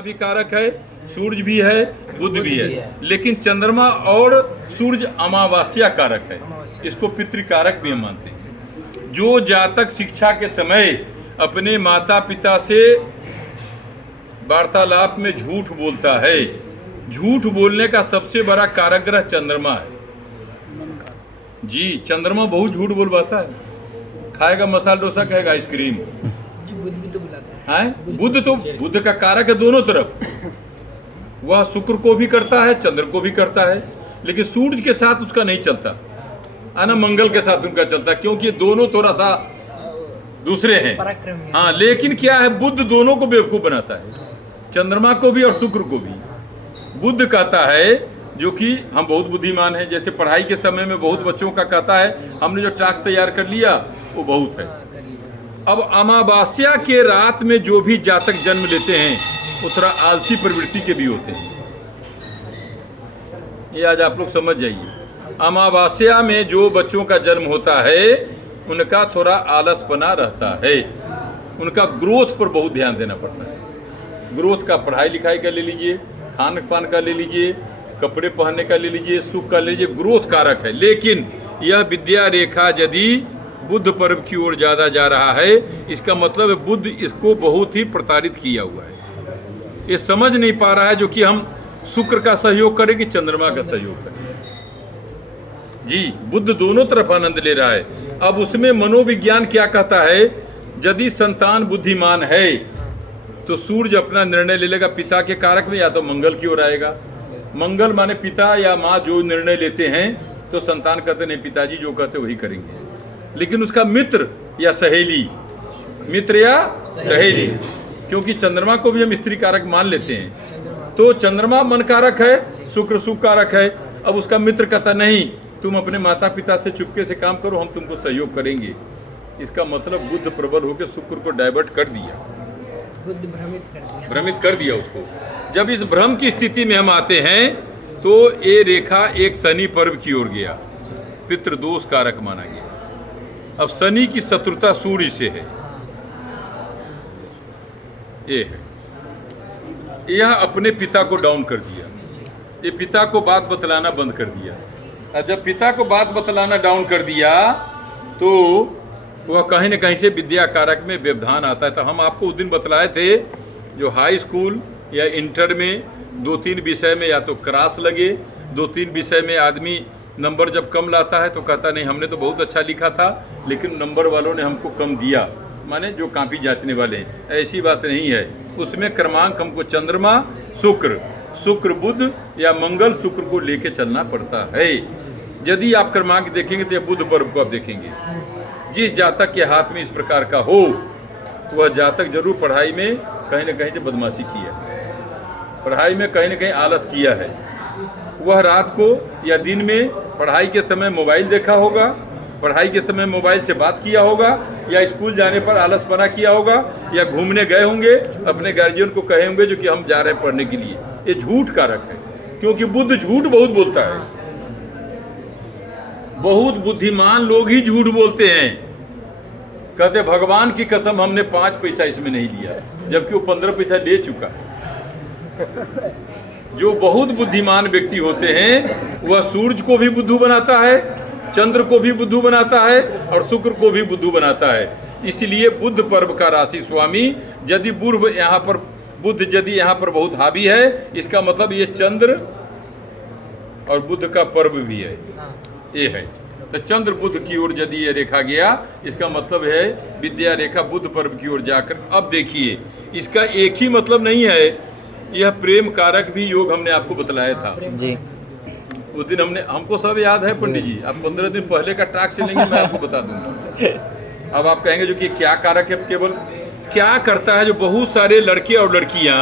भी कारक है, सूरज भी है, बुध भी है, लेकिन चंद्रमा और सूरज अमावस्या कारक है। इसको पितृकारक भी हम मानते हैं। जो जातक शिक्षा के समय अपने माता पिता से वार्तालाप में झूठ बोलता है, झूठ बोलने का सबसे बड़ा कारक ग्रह चंद्रमा है। जी, चंद्रमा बहुत झूठ बोलवाता है। खाएगा मसाला डोसा, खाएगा आइसक्रीम। बुध का कारक है दोनों तरफ। वह शुक्र को भी करता है, चंद्र को भी करता है, लेकिन सूरज के साथ उसका नहीं चलता, आना मंगल के साथ उनका चलता है, क्योंकि ये दोनों थोड़ा सा दूसरे हैं। हाँ, लेकिन क्या है, बुध दोनों को बेवकूफ बनाता है, चंद्रमा को भी और शुक्र को भी। बुध कहता है जो कि हम बहुत बुद्धिमान हैं, जैसे पढ़ाई के समय में बहुत बच्चों का कहता है हमने जो टास्क तैयार कर लिया वो बहुत है। अब अमावस्या के रात में जो भी जातक जन्म लेते हैं वो थोड़ा आलसी प्रवृत्ति के भी होते हैं। ये आज आप लोग समझ जाइए। अमावस्या में जो बच्चों का जन्म होता है उनका थोड़ा आलसपना रहता है, उनका ग्रोथ पर बहुत ध्यान देना पड़ता है। ग्रोथ का पढ़ाई लिखाई का ले लीजिए, खान पान का ले लीजिए, कपड़े पहनने का ले लीजिए, सुख का ले लीजिए, ग्रोथ कारक है। लेकिन यह विद्या रेखा यदि बुध पर्व की ओर ज़्यादा जा रहा है, इसका मतलब है बुध इसको बहुत ही प्रताड़ित किया हुआ है। ये समझ नहीं पा रहा है जो कि हम शुक्र का सहयोग करें कि चंद्रमा का सहयोग करें। जी, बुध दोनों तरफ आनंद ले रहा है। अब उसमें मनोविज्ञान क्या कहता है, यदि संतान बुद्धिमान है तो सूर्य अपना निर्णय ले लेगा पिता के कारक में, या तो मंगल की ओर आएगा। मंगल माने पिता या माँ जो निर्णय लेते हैं तो संतान कहते नहीं, पिताजी जो कहते वही करेंगे। लेकिन उसका मित्र या सहेली, मित्र या सहेली, क्योंकि चंद्रमा को भी हम स्त्री कारक मान लेते हैं, तो चंद्रमा मन कारक है, शुक्र सुख कारक है। अब उसका मित्र कहता नहीं, तुम अपने माता पिता से चुपके से काम करो, हम तुमको सहयोग करेंगे। इसका मतलब बुध प्रबल होकर शुक्र को डाइवर्ट कर दिया, भ्रमित कर दिया उसको। जब इस भ्रम की स्थिति में हम आते हैं तो ये रेखा एक शनि पर्व की ओर गया, पितृदोष कारक माना गया। अब शनि की शत्रुता सूर्य से है, ये है। यह अपने पिता को डाउन कर दिया, ये पिता को बात बतलाना बंद कर दिया। और जब पिता को बात बतलाना डाउन कर दिया तो वह कहीं न कहीं से विद्या कारक में व्यवधान आता है। तो हम आपको उस दिन बतलाए थे, जो हाई स्कूल या इंटर में 2-3 विषय में या तो क्रॉस लगे, 2-3 विषय में आदमी नंबर जब कम लाता है तो कहता नहीं हमने तो बहुत अच्छा लिखा था लेकिन नंबर वालों ने हमको कम दिया, माने जो कॉपी जांचने वाले हैं। ऐसी बात नहीं है, उसमें क्रमांक हमको चंद्रमा शुक्र बुध या मंगल शुक्र को लेके चलना पड़ता है। यदि आप क्रमांक देखेंगे तो बुध पर्व को आप देखेंगे। जिस जातक के हाथ में इस प्रकार का हो वह जातक जरूर पढ़ाई में कहीं न कहीं से बदमाशी की है, पढ़ाई में कहीं न कहीं आलस किया है। वह रात को या दिन में पढ़ाई के समय मोबाइल देखा होगा, पढ़ाई के समय मोबाइल से बात किया होगा, या स्कूल जाने पर आलसपना किया होगा, या घूमने गए होंगे, अपने गार्जियन को कहे होंगे जो कि हम जा रहे हैं पढ़ने के लिए। ये झूठ कारक है, क्योंकि बुध झूठ बहुत बोलता है। बहुत बुद्धिमान लोग ही झूठ बोलते हैं, कहते भगवान की कसम हमने 5 पैसा इसमें नहीं लिया, जबकि वो 15 पैसा ले चुका है। जो बहुत बुद्धिमान व्यक्ति होते हैं वह सूरज को भी बुद्धू बनाता है, चंद्र को भी बुद्धू बनाता है और शुक्र को भी बुद्धू बनाता है। इसलिए बुध पर्व का राशि स्वामी यदि बुध यहाँ पर बहुत हावी है, इसका मतलब ये चंद्र और बुध का पर्व भी है, ये है। तो चंद्र बुध की ओर यदि ये रेखा गया, इसका मतलब है विद्या रेखा बुध पर्व की ओर जाकर। अब देखिए, इसका एक ही मतलब नहीं है, यह प्रेम कारक भी योग हमने आपको बतलाया था जी। उस दिन हमको सब याद है पंडित जी, आप 15 दिन पहले का टास्क चलेंगे, मैं आपको बता दूंगा। अब आप कहेंगे जो कि क्या कारक है, केवल क्या करता है, जो बहुत सारे लड़के और लड़कियां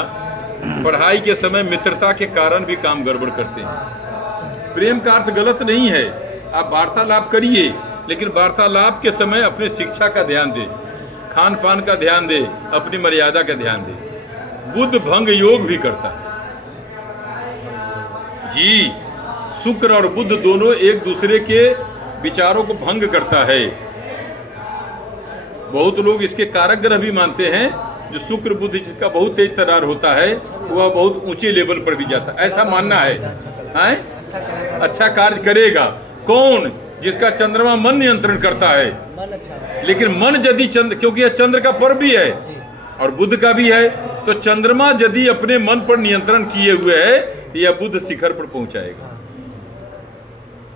पढ़ाई के समय मित्रता के कारण भी काम गड़बड़ करते हैं। प्रेम का अर्थ गलत नहीं है, आप वार्तालाप करिए, लेकिन वार्तालाप के समय अपने शिक्षा का ध्यान दें, खान पान का ध्यान दें, अपनी मर्यादा का ध्यान दें। बुध भंग योग भी करता है जी, शुक्र और बुध दोनों एक दूसरे के विचारों को भंग करता है। बहुत लोग इसके कारक ग्रह भी मानते हैं, जो शुक्र बुध जिसका बहुत तेज तरार होता है वह बहुत ऊंचे लेवल पर भी जाता है, ऐसा मानना है। अच्छा कार्य करेगा। कौन? जिसका चंद्रमा मन नियंत्रण करता है। लेकिन मन यदि क्योंकि यह चंद्र का पर्व भी है और बुध का भी है, तो चंद्रमा यदि अपने मन पर नियंत्रण किए हुए है, यह बुध शिखर पर पहुंचाएगा।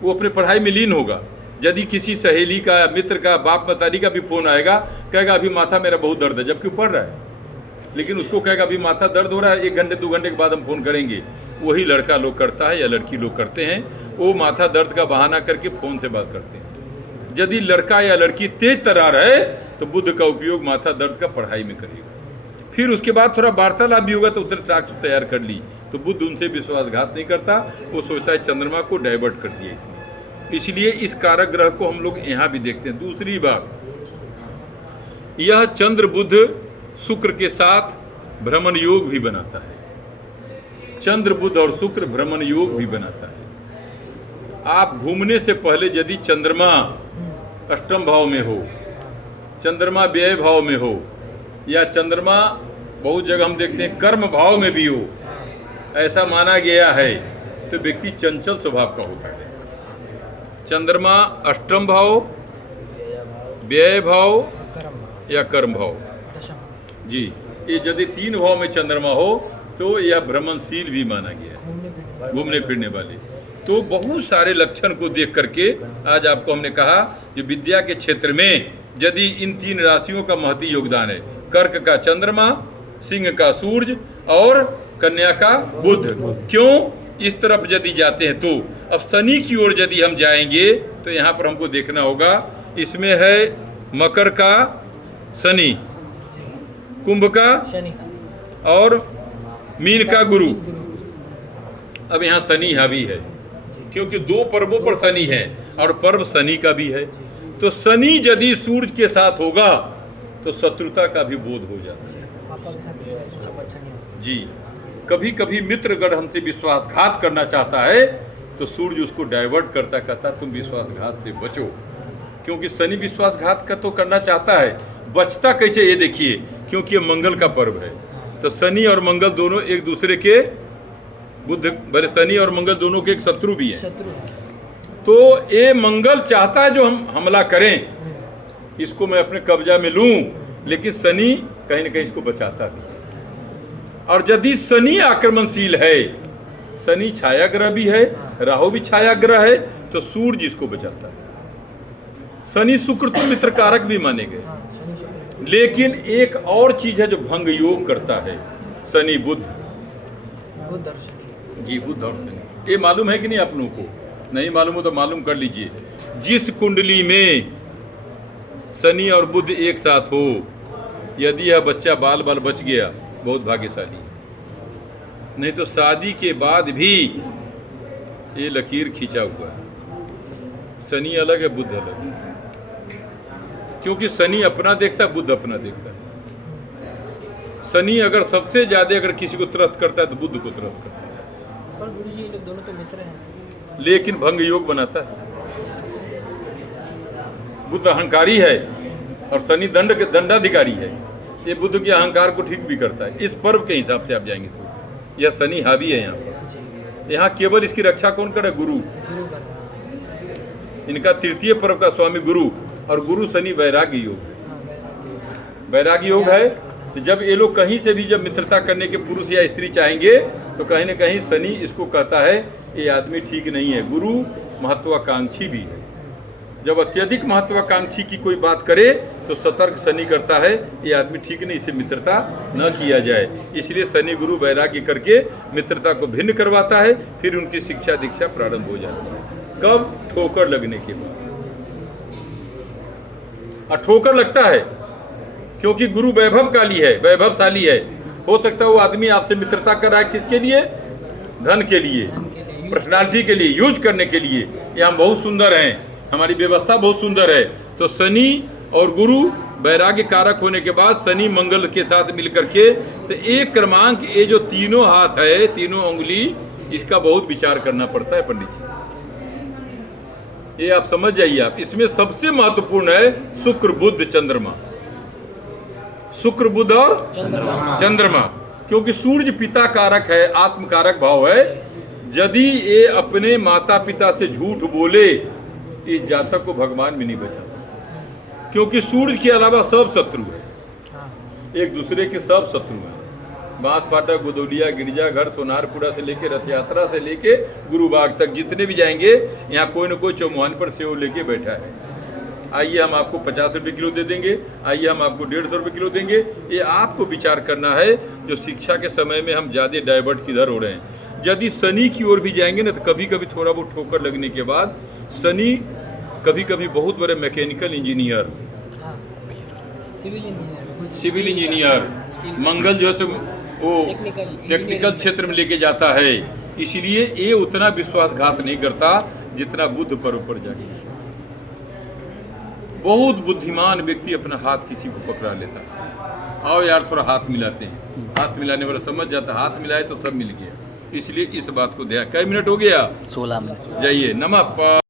वो अपने पढ़ाई में लीन होगा। यदि किसी सहेली का, मित्र का, बाप मतारी का भी फोन आएगा, कहेगा अभी माथा मेरा बहुत दर्द है, जबकि पढ़ रहा है, लेकिन उसको कहेगा अभी माथा दर्द हो रहा है, 1 घंटे 2 घंटे के बाद हम फोन करेंगे। वही लड़का लोग करता है या लड़की लोग करते हैं, वो माथा दर्द का बहाना करके फोन से बात करते हैं। यदि लड़का या लड़की तेज तरार है तो बुध का उपयोग माथा दर्द का पढ़ाई में करेगा। फिर उसके बाद थोड़ा वार्तालाप भी होगा तो उधर ट्रैक तैयार कर ली, तो बुध उनसे विश्वासघात नहीं करता, वो सोचता है चंद्रमा को डाइवर्ट कर दिया इसलिए इस कारक ग्रह को हम लोग यहाँ भी देखते हैं। दूसरी बात, यह चंद्र बुध शुक्र के साथ भ्रमण योग भी बनाता है। चंद्र बुध और शुक्र भ्रमण योग भी बनाता है। आप घूमने से पहले यदि चंद्रमा अष्टम भाव में हो, चंद्रमा व्यय भाव में हो, या चंद्रमा बहुत जगह हम देखते हैं कर्म भाव में भी हो, ऐसा माना गया है, तो व्यक्ति चंचल स्वभाव का होता है। चंद्रमा अष्टम भाव, व्यय भाव या कर्म भाव, जी, ये यदि 3 भाव में चंद्रमा हो तो यह भ्रमणशील भी माना गया है, घूमने फिरने वाले। तो बहुत सारे लक्षण को देख करके आज आपको हमने कहा कि विद्या के क्षेत्र में यदि इन 3 राशियों का महती योगदान है, कर्क का चंद्रमा, सिंह का सूर्य और कन्या का बुध। क्यों? इस तरफ यदि जाते हैं तो अब शनि की ओर यदि हम जाएंगे तो यहाँ पर हमको देखना होगा, इसमें है मकर का शनि, कुंभ का शनि और मीन का गुरु। अब यहाँ शनि हावी है क्योंकि 2 पर्वों पर शनि है और पर्व शनि का भी है। तो शनि यदि सूर्य के साथ होगा तो शत्रुता का भी बोध हो जाता है। जी, कभी कभी मित्रगण हमसे विश्वासघात करना चाहता है तो सूर्य उसको डाइवर्ट करता, कहता तुम विश्वासघात से बचो, क्योंकि शनि विश्वासघात का तो करना चाहता है, बचता कैसे ये देखिए, क्योंकि ये मंगल का पर्व है। तो शनि और मंगल दोनों एक दूसरे के, बुध भले शनि और मंगल दोनों के एक शत्रु भी है, तो ये मंगल चाहता है जो हम हमला करें, इसको मैं अपने कब्जा में लूं, लेकिन शनि कहीं ना कहीं इसको बचाता भी है। और यदि शनि आक्रमणशील है, शनि छाया ग्रह भी है, राहु भी छाया ग्रह है, तो सूर्य इसको बचाता है। शनि शुक्र तो मित्र कारक भी माने गए, लेकिन एक और चीज है जो भंग योग करता है, शनि बुध। जी, बुध और शनि, ये मालूम है कि नहीं आप लोगों को? नहीं मालूम हो तो मालूम कर लीजिए। जिस कुंडली में शनि और बुध एक साथ हो, यदि यह बच्चा बाल बाल बच गया, बहुत भाग्यशाली है, नहीं तो शादी के बाद भी ये लकीर खींचा हुआ है। शनि अलग है, बुध अलग है, क्योंकि शनि अपना देखता है, बुध अपना देखता है। शनि अगर सबसे ज्यादा अगर किसी को त्रस्त करता है तो बुध को त्रस्त करता है। पर गुरु जी, ये लोग दोनों तो मित्र हैं, लेकिन भंग योग बनाता है। बुध अहंकारी है और शनि दंडाधिकारी है, ये बुध के अहंकार को ठीक भी करता है। इस पर्व के हिसाब से आप जाएंगे तो यह शनि हावी है यहाँ पर। यहाँ केवल इसकी रक्षा कौन करे? गुरु। इनका 3य पर्व का स्वामी गुरु, और गुरु शनि वैराग्य योग है। वैराग्य योग है तो जब ये लोग कहीं से भी जब मित्रता करने के पुरुष या स्त्री चाहेंगे तो कहीं ना कहीं शनि इसको कहता है ये आदमी ठीक नहीं है। गुरु महत्वाकांक्षी भी है, जब अत्यधिक महत्वाकांक्षी की कोई बात करे तो सतर्क शनि करता है ये आदमी ठीक नहीं, इसे मित्रता न किया जाए। इसलिए शनि गुरु वैराग्य करके मित्रता को भिन्न करवाता है, फिर उनकी शिक्षा दीक्षा प्रारंभ हो जाती है। कब? ठोकर लगने के बाद। और ठोकर लगता है क्योंकि गुरु वैभवशाली है, वैभवशाली है। हो सकता है वो आदमी आपसे मित्रता कर रहा है किसके लिए? धन के लिए, पर्सनालिटी के लिए, यूज करने के लिए। ये हम बहुत सुंदर हैं, हमारी व्यवस्था बहुत सुंदर है। तो शनि और गुरु वैराग्य कारक होने के बाद शनि मंगल के साथ मिलकर के, तो एक क्रमांक ये जो तीनों हाथ है, तीनों उंगली, जिसका बहुत विचार करना पड़ता है पंडित जी। ये आप समझ जाइए। आप इसमें सबसे महत्वपूर्ण है शुक्र बुध चंद्रमा। शुक्र बुध और चंद्रमा। चंद्रमा, क्योंकि सूर्य पिता कारक है, आत्म कारक भाव है। यदि ये अपने माता पिता से झूठ बोले, इस जातक को भगवान भी नहीं बचा सकता, क्योंकि सूर्य के अलावा सब शत्रु है, हाँ। एक दूसरे के सब शत्रु हैं। बांसपाटा, गुदौलिया, गिरजाघर, सोनारपुरा से लेके रथ यात्रा से लेके गुरुबाग तक जितने भी जाएंगे, यहाँ कोई न कोई चौमुहान पर सेव लेके बैठा है। आइए हम आपको 50 रुपये किलो दे देंगे, आइए हम आपको 150 रुपये किलो देंगे। ये आपको विचार करना है। जो शिक्षा के समय में हम ज़्यादा डाइवर्ट किधर हो रहे हैं। यदि शनि की ओर भी जाएंगे ना, तो कभी कभी थोड़ा बहुत ठोकर लगने के बाद शनि कभी कभी बहुत बड़े मैकेनिकल इंजीनियर, हाँ। सिविल इंजीनियर, मंगल जो है सो वो टेक्निकल क्षेत्र में लेके जाता है। इसलिए ये उतना विश्वासघात नहीं करता जितना बुध पर ऊपर जाके। बहुत बुद्धिमान व्यक्ति अपना हाथ किसी को पकड़ा लेता है। आओ यार थोड़ा हाथ मिलाते हैं, हाथ मिलाने वाला समझ जाता, हाथ मिलाए तो सब मिल गया। इसलिए इस बात को ध्यान। कई मिनट हो गया? 16 मिनट। जाइए। नमः